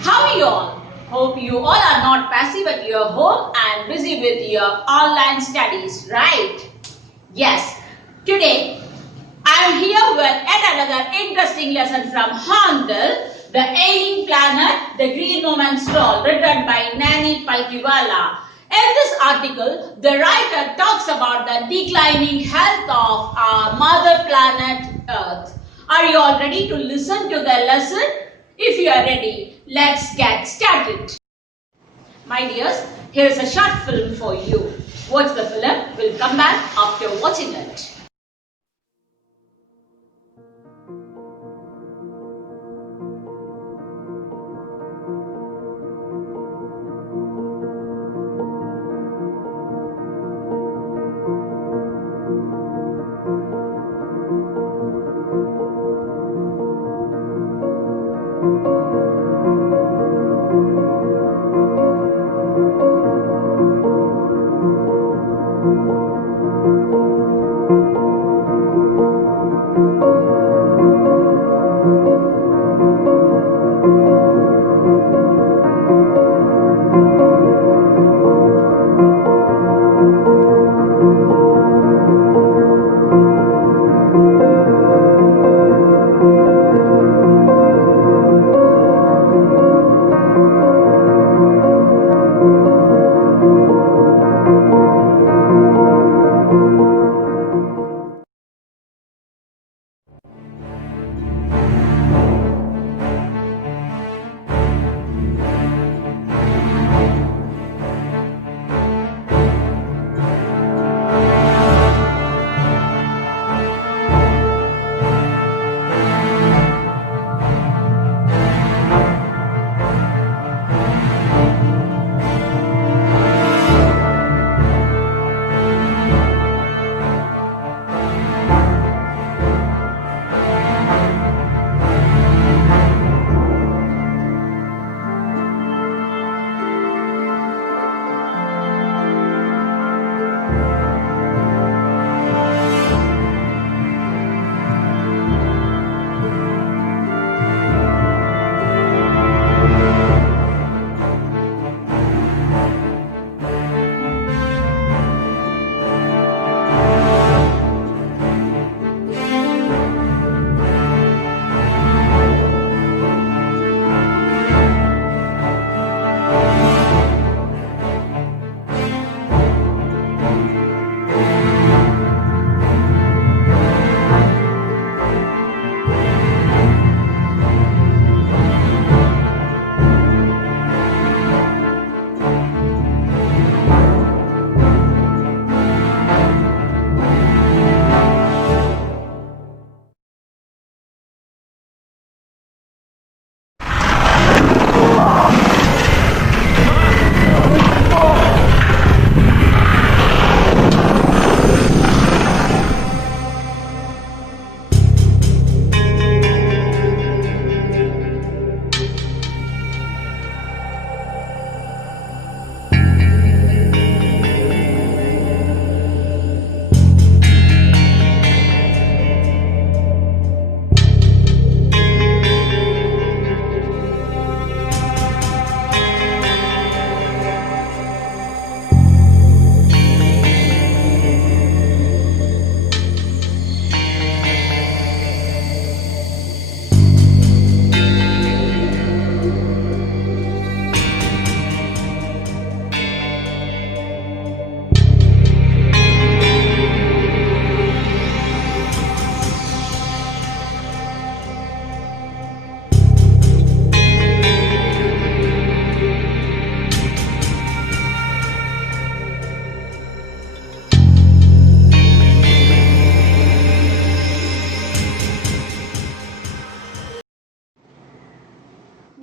How are you all? Hope you all are not passive at your home and busy with your online studies, right? Yes. Today, I am here with yet another interesting lesson from Handel, The Ailing Planet, The Green Woman's Role, written by Nani Palkhiwala. In this article, the writer talks about the declining health of our mother planet Earth. Are you all ready to listen to the lesson? If you are ready, let's get started. My dears, here is a short film for you. Watch the film. We'll come back after watching it.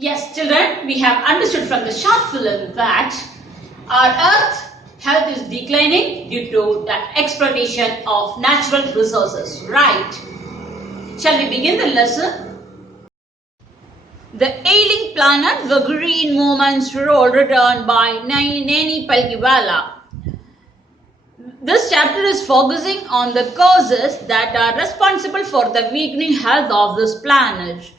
Yes, children, we have understood from the short film that our Earth health is declining due to the exploitation of natural resources, right? Shall we begin the lesson? The Ailing Planet, The Green Woman's Role, written by Nani Palkhiwala. This chapter is focusing on the causes that are responsible for the weakening health of this planet.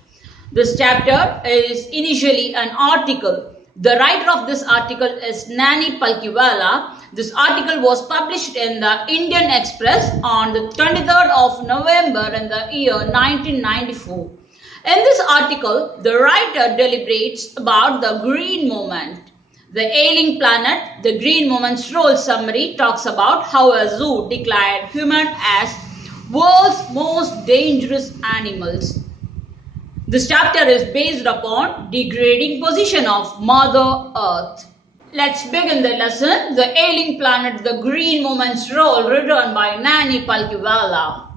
This chapter is initially an article. The writer of this article is Nani Palkhiwala. This article was published in the Indian Express on the 23rd of November in the year 1994. In this article, the writer deliberates about the green movement. The Ailing Planet, the Green Movement's role summary talks about how a zoo declared human as world's most dangerous animals. This chapter is based upon degrading position of Mother Earth. Let's begin the lesson. The Ailing Planet, the Green Movement's role, written by Nani Palkhiwala.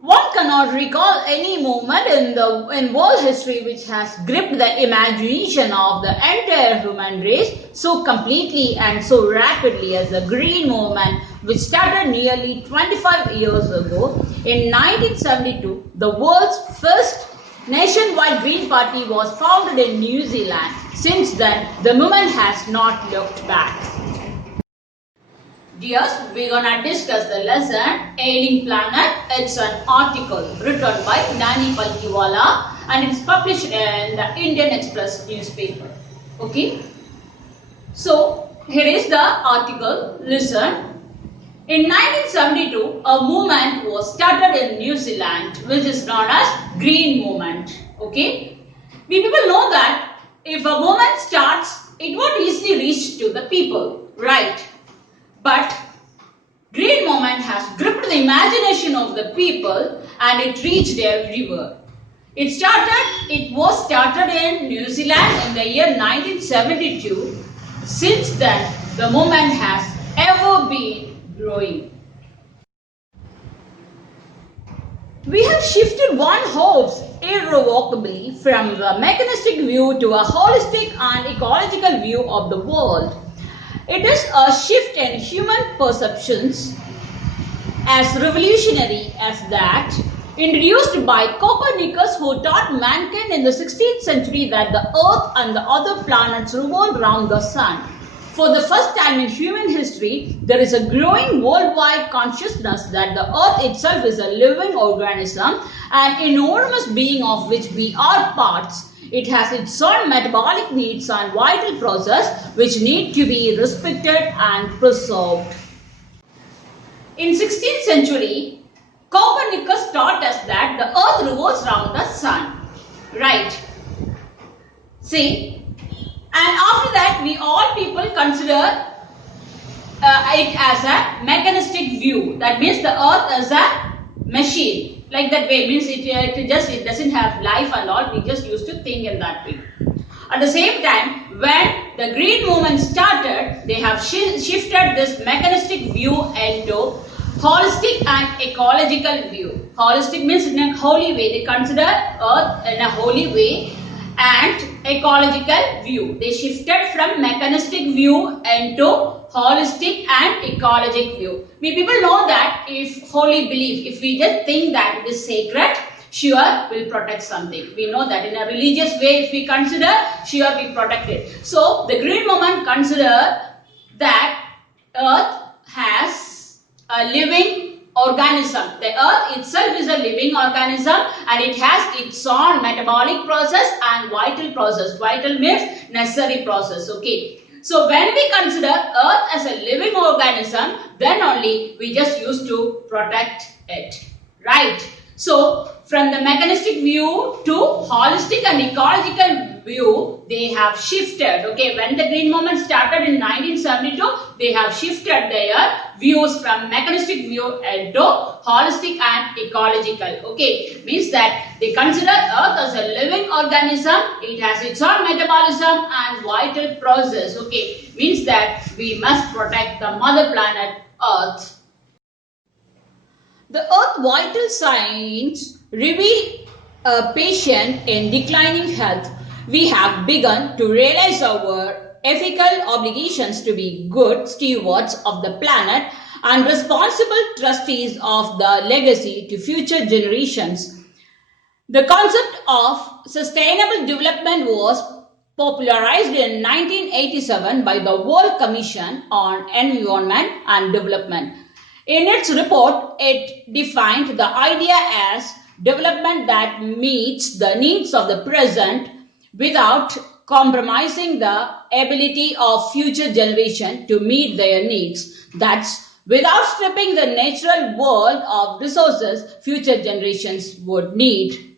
One cannot recall any moment in world history which has gripped the imagination of the entire human race so completely and so rapidly as the Green Movement, which started nearly 25 years ago. In 1972, the world's first nationwide Green Party was founded in New Zealand. Since then, the movement has not looked back. Dears, we're gonna discuss the lesson Ailing Planet. It's an article written by Nani Palkhiwala and it's published in the Indian Express newspaper. Okay. So here is the article. Listen. In 1972, a movement was started in New Zealand which is known as Green Movement. Okay. We people know that if a movement starts, it won't easily reach to the people, right? But Green Movement has gripped the imagination of the people and it reached their river. It was started in New Zealand in the year 1972. Since then, the movement has ever been growing. We have shifted one hopes irrevocably from the mechanistic view to a holistic and ecological view of the world. It is a shift in human perceptions as revolutionary as that introduced by Copernicus, who taught mankind in the 16th century that the Earth and the other planets revolve around the Sun. For the first time in human history, there is a growing worldwide consciousness that the Earth itself is a living organism, an enormous being of which we are parts. It has its own metabolic needs and vital process which need to be respected and preserved. In 16th century, Copernicus taught us that the Earth revolves around the Sun. Right. See, and after that we all people consider it as a mechanistic view. That means the Earth is a machine. Like that way, means it doesn't have life and all. We just used to think in that way. At the same time, when the Green Movement started, they have shifted this mechanistic view into holistic and ecological view. Holistic means in a holy way. They consider Earth in a holy way, and ecological view. They shifted from mechanistic view into holistic and ecologic view. We people know that if holy belief, if we just think that it is sacred, sure will protect something. We know that in a religious way, if we consider, sure we protect it. So the Green Movement consider that Earth has a living organism. The Earth itself is a living organism and it has its own metabolic process and vital process. Vital means necessary process. Okay. So when we consider Earth as a living organism, then only we just used to protect it. Right. So from the mechanistic view to holistic and ecological view, they have shifted. Okay, when the Green Movement started in 1972, they have shifted their views from mechanistic view into holistic and ecological. Okay, means that they consider Earth as a living organism. It has its own metabolism and vital process. Okay, means that we must protect the mother planet Earth. The Earth vital signs reveal a patient in declining health. We have begun to realize our ethical obligations to be good stewards of the planet and responsible trustees of the legacy to future generations. The concept of sustainable development was popularized in 1987 by the World Commission on Environment and Development. In its report, it defined the idea as development that meets the needs of the present without compromising the ability of future generation to meet their needs. That's without stripping the natural world of resources future generations would need.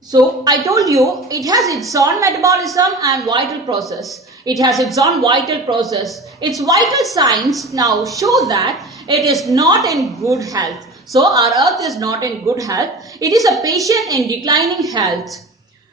So I told you it has its own metabolism and vital process. It has its own vital process. Its vital signs now show that it is not in good health. So our earth is not in good health. It is a patient in declining health.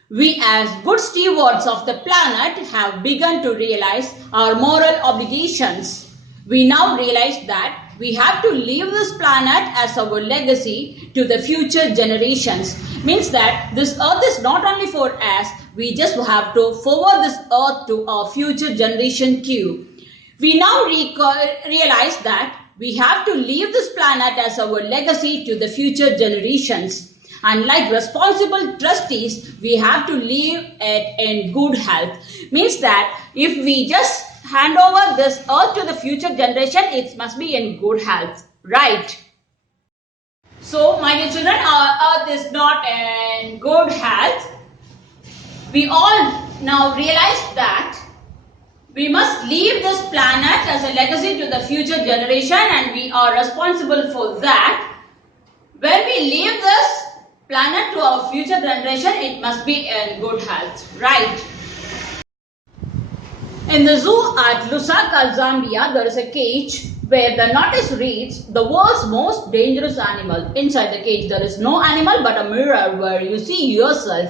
We as good stewards of the planet have begun to realize our moral obligations. We now realize that we have to leave this planet as our legacy to the future generations. Means that this earth is not only for us, we just have to forward this earth to our future generation queue. We now realize that we have to leave this planet as our legacy to the future generations. And like responsible trustees, we have to leave it in good health. Means that if we just hand over this earth to the future generation, it must be in good health, right? So, my dear children, our earth is not in good health. We all now realize that we must leave this planet as a legacy to the future generation, and we are responsible for that. When we leave this planet to our future generation, it must be in good health, right? In the zoo at Lusaka, Zambia, there is a cage where the notice reads, "The world's most dangerous animal." Inside the cage, there is no animal but a mirror where you see yourself.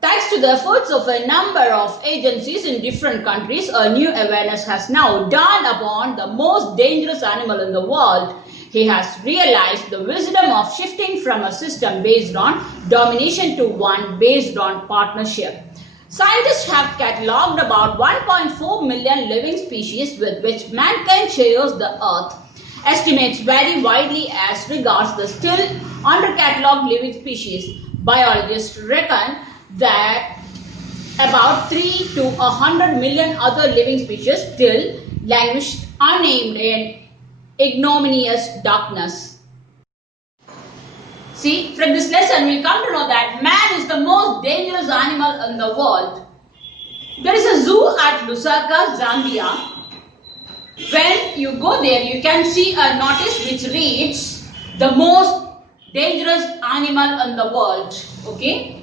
Thanks to the efforts of a number of agencies in different countries, a new awareness has now dawned upon the most dangerous animal in the world. He has realized the wisdom of shifting from a system based on domination to one based on partnership. Scientists have catalogued about 1.4 million living species with which mankind shares the earth. Estimates vary widely as regards the still under-catalogued living species. Biologists reckon that about 3 to 100 million other living species still languish unnamed in ignominious darkness. See, from this lesson we come to know that man is the most dangerous animal in the world. There is a zoo at Lusaka, Zambia. When you go there, you can see a notice which reads, "The most dangerous animal in the world." Okay?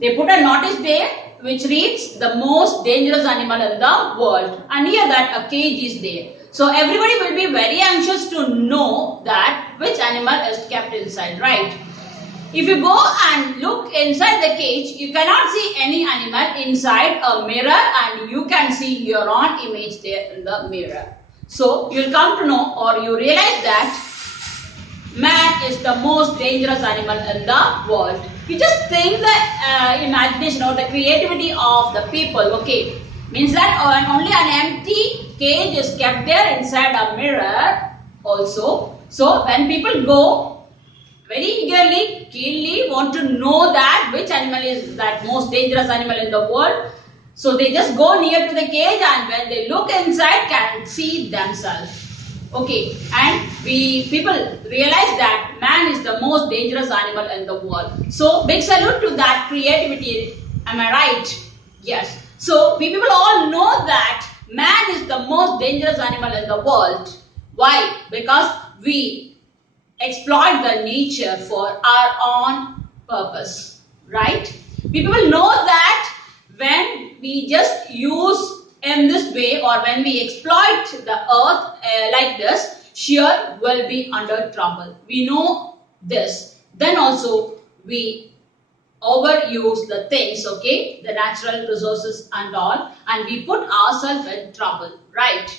They put a notice there which reads, "The most dangerous animal in the world." And near that a cage is there. So everybody will be very anxious to know that which animal is kept inside, right? If you go and look inside the cage, you cannot see any animal inside a mirror, and you can see your own image there in the mirror. So you'll come to know, or you realize that man is the most dangerous animal in the world. You just think the imagination or the creativity of the people, okay, means that only an empty cage is kept there inside a mirror also. So when people go very eagerly, keenly want to know that which animal is that most dangerous animal in the world, so they just go near to the cage, and when they look inside, can see themselves. Okay, and people realize that man is the most dangerous animal in the world. So big salute to that creativity. Am I right? Yes. So we people all know that man is the most dangerous animal in the world. Why? Because we exploit the nature for our own purpose, right? We people know that when we just use in this way, or when we exploit the earth like this, sure will be under trouble. We know this. Then also we overuse the things, okay, the natural resources and all, and we put ourselves in trouble, right?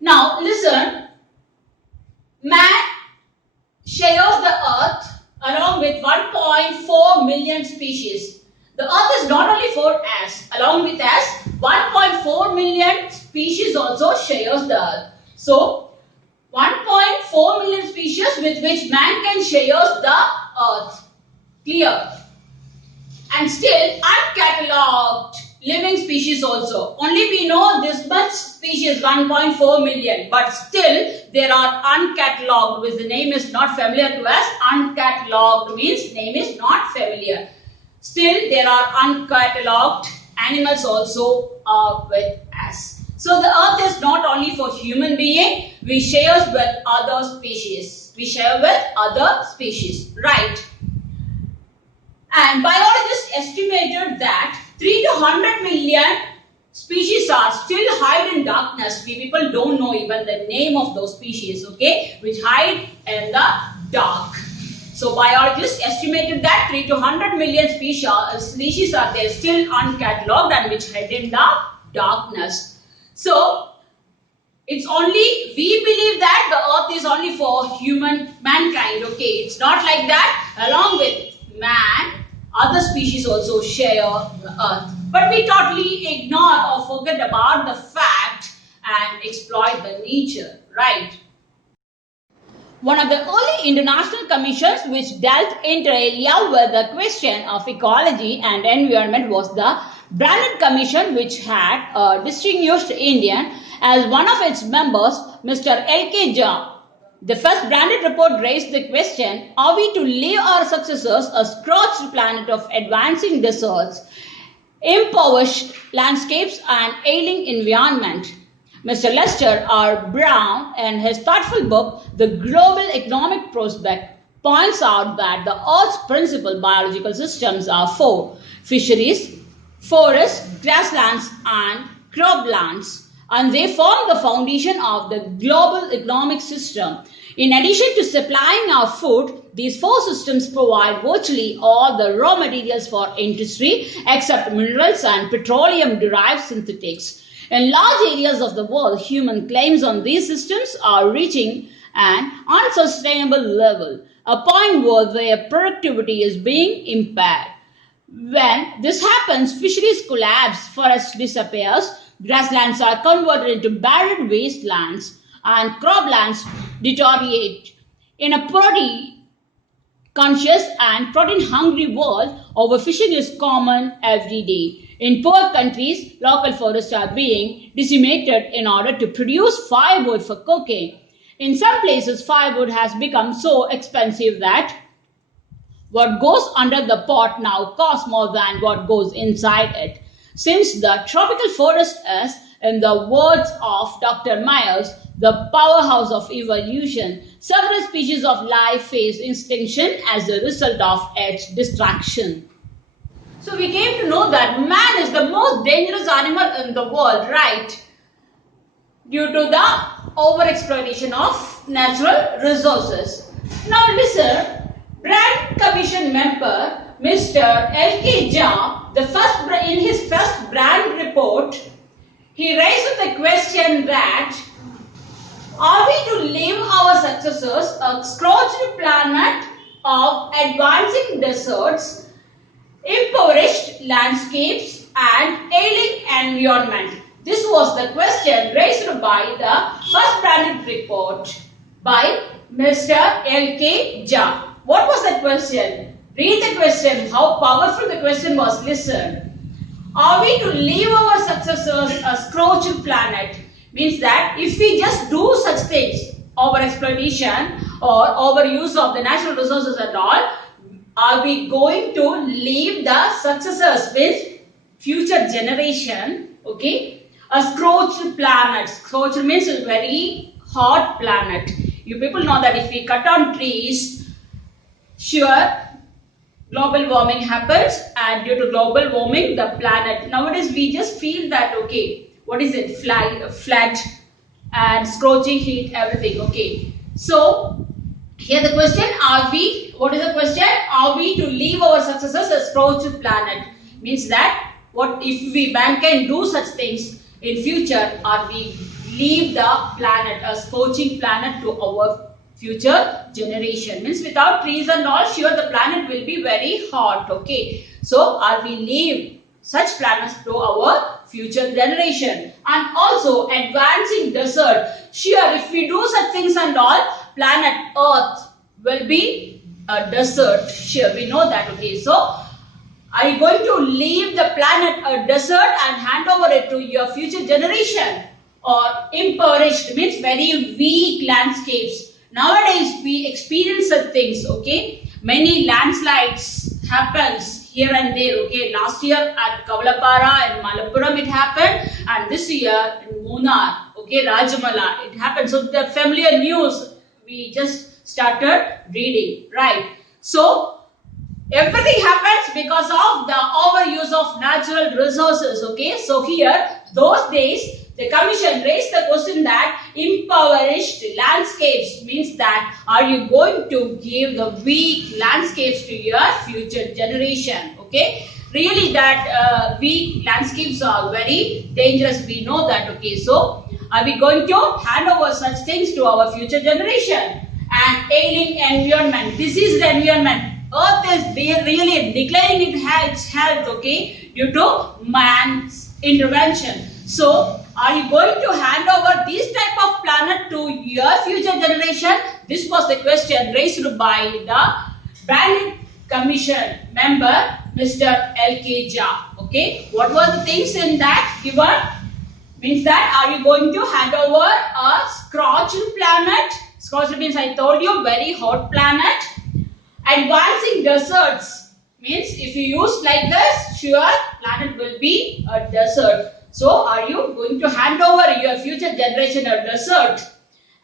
Now listen, man shares the earth along with 1.4 million species. The earth is not only for us, along with us, 1.4 million species also shares the earth. So 1.4 million species with which mankind shares the earth. Clear? And still uncatalogued living species also. Only we know this much species, 1.4 million, but still there are uncatalogued, which the name is not familiar to us. Uncatalogued means name is not familiar. Still there are uncatalogued animals also with us. So the earth is not only for human being, we share with other species. We share with other species, right? And biologists estimated that 3 to 100 million species are still hide in darkness. We people don't know even the name of those species, okay, which hide in the dark. So biologists estimated that 3 to 100 million species are there still uncatalogued and which hide in the darkness. So it's only, we believe that the earth is only for mankind, okay. It's not like that. Along with man, other species also share the earth. But we totally ignore or forget about the fact and exploit the nature, right? One of the early international commissions which dealt inter alia with the question of ecology and environment was the Branded Commission, which had a distinguished Indian as one of its members, Mr. L.K. Jha. The first Branded report raised the question, are we to leave our successors a scorched planet of advancing deserts, impoverished landscapes and ailing environment? Mr. Lester R. Brown, in his thoughtful book, The Global Economic Prospect, points out that the Earth's principal biological systems are four: fisheries, forests, grasslands and croplands, and they form the foundation of the global economic system. In addition to supplying our food, these four systems provide virtually all the raw materials for industry except minerals and petroleum-derived synthetics. In large areas of the world, human claims on these systems are reaching an unsustainable level, a point where their productivity is being impaired. When this happens, fisheries collapse, forests disappears, grasslands are converted into barren wastelands, and croplands deteriorate. In a protein-conscious and protein-hungry world, overfishing is common every day. In poor countries, local forests are being decimated in order to produce firewood for cooking. In some places, firewood has become so expensive that what goes under the pot now costs more than what goes inside it. Since the tropical forest is, in the words of Dr. Myers, the powerhouse of evolution, several species of life face extinction as a result of its destruction. So we came to know that man is the most dangerous animal in the world, right? Due to the overexploitation of natural resources. Now listen, Brand Commission member Mr. L.K. Jha, in his first Brand report, he raised the question that are we to leave our successors a scorched planet of advancing deserts, impoverished landscapes and ailing environment? This was the question raised by the first Branded report by Mr. L.K. Jha. What was that question? Read the question, how powerful the question was. Listen. Are we to leave our successors a scorched planet? Means that if we just do such things, overexploitation or overuse of the natural resources and all, are we going to leave the successors with future generation, okay, a scorched planet? Scorched means a very hot planet. You people know that if we cut down trees, sure, global warming happens, and due to global warming, the planet, nowadays we just feel that, okay, what is it, flat and scorching heat, everything, okay. So, here the question, what is the question? Are we to leave our successors a scorched planet? Means that, what if we mankind do such things in future, or we leave the planet, a scorching planet to our future generation? Means without trees and all, sure the planet will be very hot, okay. So are we leave such planets to our future generation? And also advancing desert, sure if we do such things and all, planet Earth will be a desert, sure we know that, okay. So Are you going to leave the planet a desert and hand over it to your future generation? Or impoverished means very weak landscapes. Nowadays we experience such things, okay? Many landslides happens here and there, okay? Last year at Kavalapara and Malappuram it happened, and this year in Munnar, okay, Rajamala, it happened. So the familiar news we just started reading, right? So everything happens because of the overuse of natural resources, okay? So here, those days, the commission raised the question that impoverished landscapes means that are you going to give the weak landscapes to your future generation, okay? Really that weak landscapes are very dangerous, we know that, okay? So are we going to hand over such things to our future generation? And ailing environment, diseased environment, Earth is really declining its health, okay, due to man's intervention. So, are you going to hand over this type of planet to your future generation? This was the question raised by the Bandit Commission member, Mr. L.K. Jha. Okay, what were the things in that given? Means that are you going to hand over a scorched planet? Scorched means I told you very hot planet. Advancing deserts means if you use like this, sure planet will be a desert. So are you going to hand over your future generation a desert?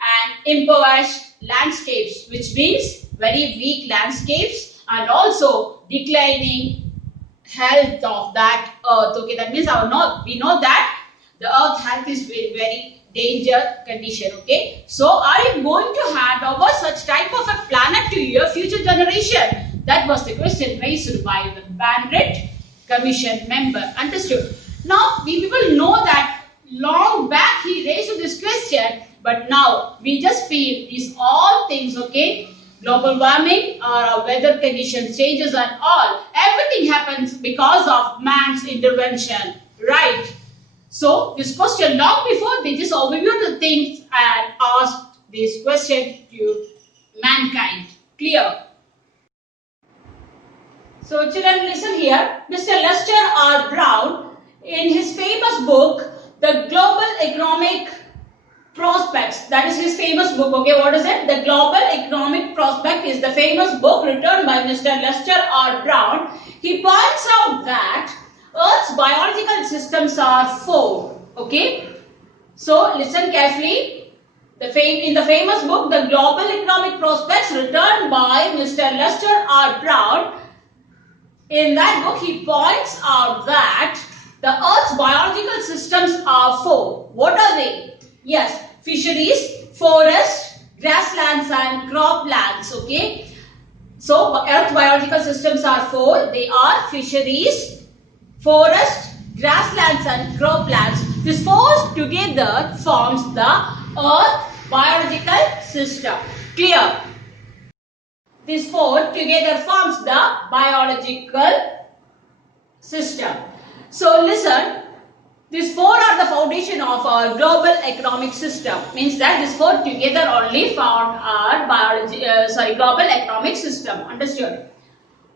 And impoverished landscapes, which means very weak landscapes and also declining health of that earth. Okay, that means we know that the earth health is very danger condition, okay? So are you going to hand over such type of a planet to your future generation? That was the question raised by the Bandit Commission member. Understood? Now we people know that long back he raised this question, but now we just feel these all things, okay? Global warming or weather conditions changes and all, everything happens because of man's intervention, right? So this question long before they just overviewed the things and asked this question to mankind. Clear? So children listen here. Mr. Lester R. Brown in his famous book, The Global Economic Prospects, that is his famous book, okay, what is it? The Global Economic Prospect is the famous book written by Mr. Lester R. Brown. He points out that Earth's biological systems are four, okay? So, listen carefully. In the famous book, The Global Economic Prospects, written by Mr. Lester R. Brown, in that book, he points out that the Earth's biological systems are four. What are they? Yes, fisheries, forests, grasslands and croplands, okay? So, Earth's biological systems are four. They are fisheries, forest, grasslands and croplands. This four together forms the Earth biological system. Clear? This four together forms the biological system. So listen, these four are the foundation of our global economic system. Means that these four together only form our global economic system. Understood?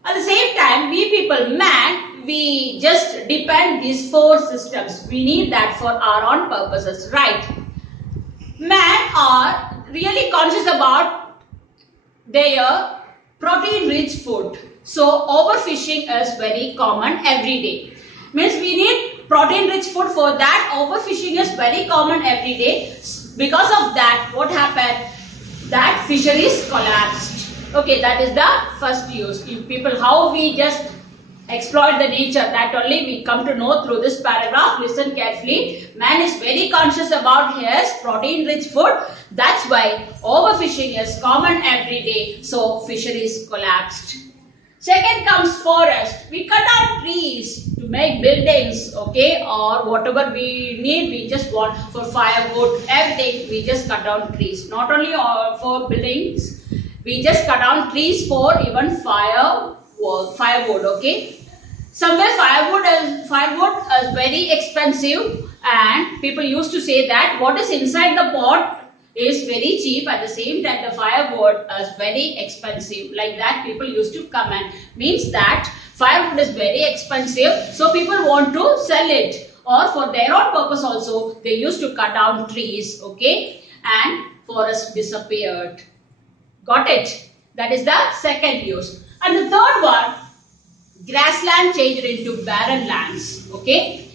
At the same time, we people, man, we just depend these four systems. We need that for our own purposes, right? Man are really conscious about their protein-rich food. So, overfishing is very common every day. Means we need protein-rich food. For that, overfishing is very common every day. Because of that, what happened? That fisheries collapsed. Okay, that is the first use. If people, how we just exploit the nature, that only we come to know through this paragraph. Listen carefully. Man is very conscious about his protein-rich food. That's why overfishing is common every day. So, fisheries collapsed. Second comes forest. We cut down trees to make buildings, okay, or whatever we need. We just want for firewood, everything. We just cut down trees. Not only for buildings. We just cut down trees for even firewood, okay. Somewhere firewood is very expensive, and people used to say that what is inside the pot is very cheap. At the same time, the firewood is very expensive. Like that, people used to comment. Means that Firewood is very expensive, so people want to sell it, or for their own purpose also they used to cut down trees, okay, and forest disappeared. Got it? That is the second use. And the third one, grassland changed into barren lands, okay.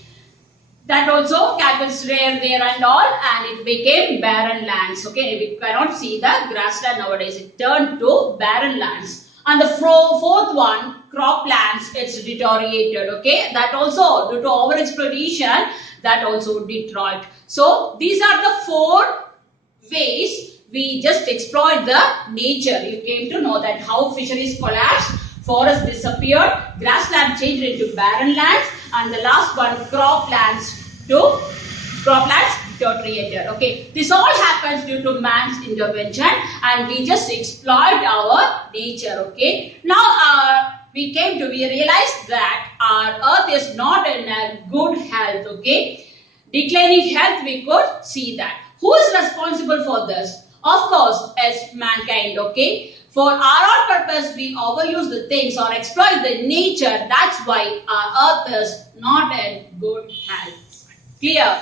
That also cattle were there and all, and it became barren lands, okay. We cannot see the grassland nowadays. It turned to barren lands. And the fourth one, croplands, it's deteriorated, okay. That also due to overexploitation, that also deteriorated. So these are the four ways we just exploit the nature. You came to know that how fisheries collapsed, forests disappeared, grassland changed into barren lands, and the last one, croplands deteriorated. Okay, this all happens due to man's intervention, and we just exploit our nature. Okay, now we realized that our earth is not in a good health. Okay, declining health, we could see that. Who is responsible for this? Of course, as mankind, okay. For our own purpose, we overuse the things or exploit the nature. That's why our earth is not in good health. Clear?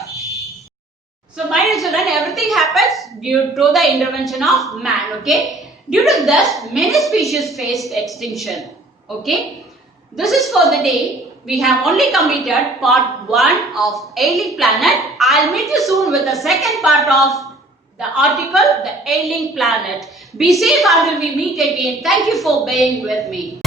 So, my dear children, everything happens due to the intervention of man, okay. Due to this, many species faced extinction, okay. This is for the day. We have only completed part 1 of Ailing Planet. I'll meet you soon with the second part of the article, The Ailing Planet. Be safe until we meet again. Thank you for being with me.